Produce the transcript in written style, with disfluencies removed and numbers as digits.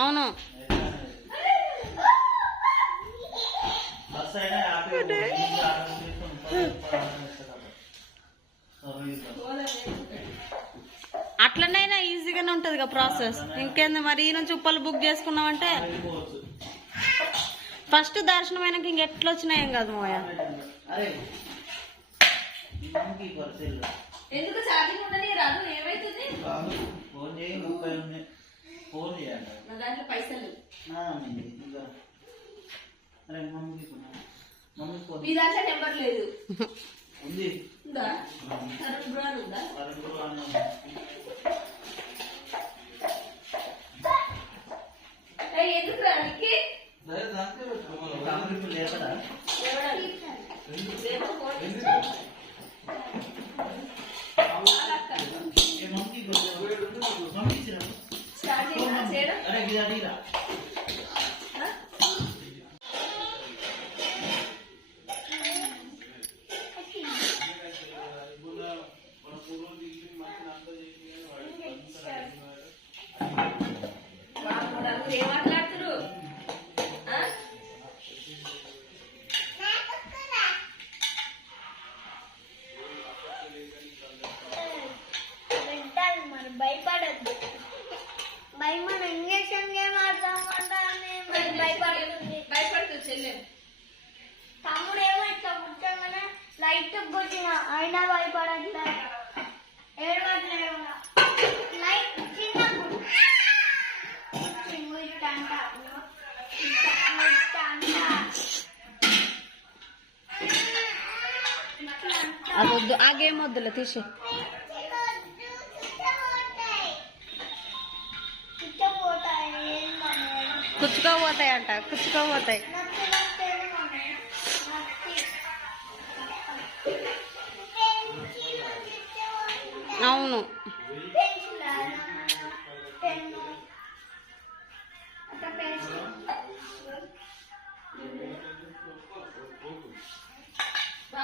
అవును అట్లనైనా ఈజీగానే ఉంటది కదా ప్రాసెస్. ఇంకేంది మరి ఈ నుంచి ఉప్పలు బుక్ చేసుకున్నామంటే ఫస్ట్ దర్శనం అయినాక ఇంకెట్లా వచ్చినా ఏం కాదు మోయ. ఎందుకు ఛార్జింగ్ ఉండని రాదు ఏమైతుంది? నా దాంట్లో పైసలు మీ దాంట్లో నెంబర్ లేదు. ఉందా? కరెంట్ బ్రాడ్ ఉందా? ఎందుకు రానికి భయపడద్దు. భయమని ఇంజక్షన్ భయపడుతుంది చెల్లె. తమ్ముడు ఏమో ఇట్లా ముట్టంగానే లైట్ కొట్టిన అయినా భయపడట్లే. ఏడవట్లేదు లైట్ చిన్న అది వద్దు, ఆ గేమ్ వద్దులే తీసి. కుచ్చుకోపోతాయి అంట, కుచ్చుకోపోతాయి. అవును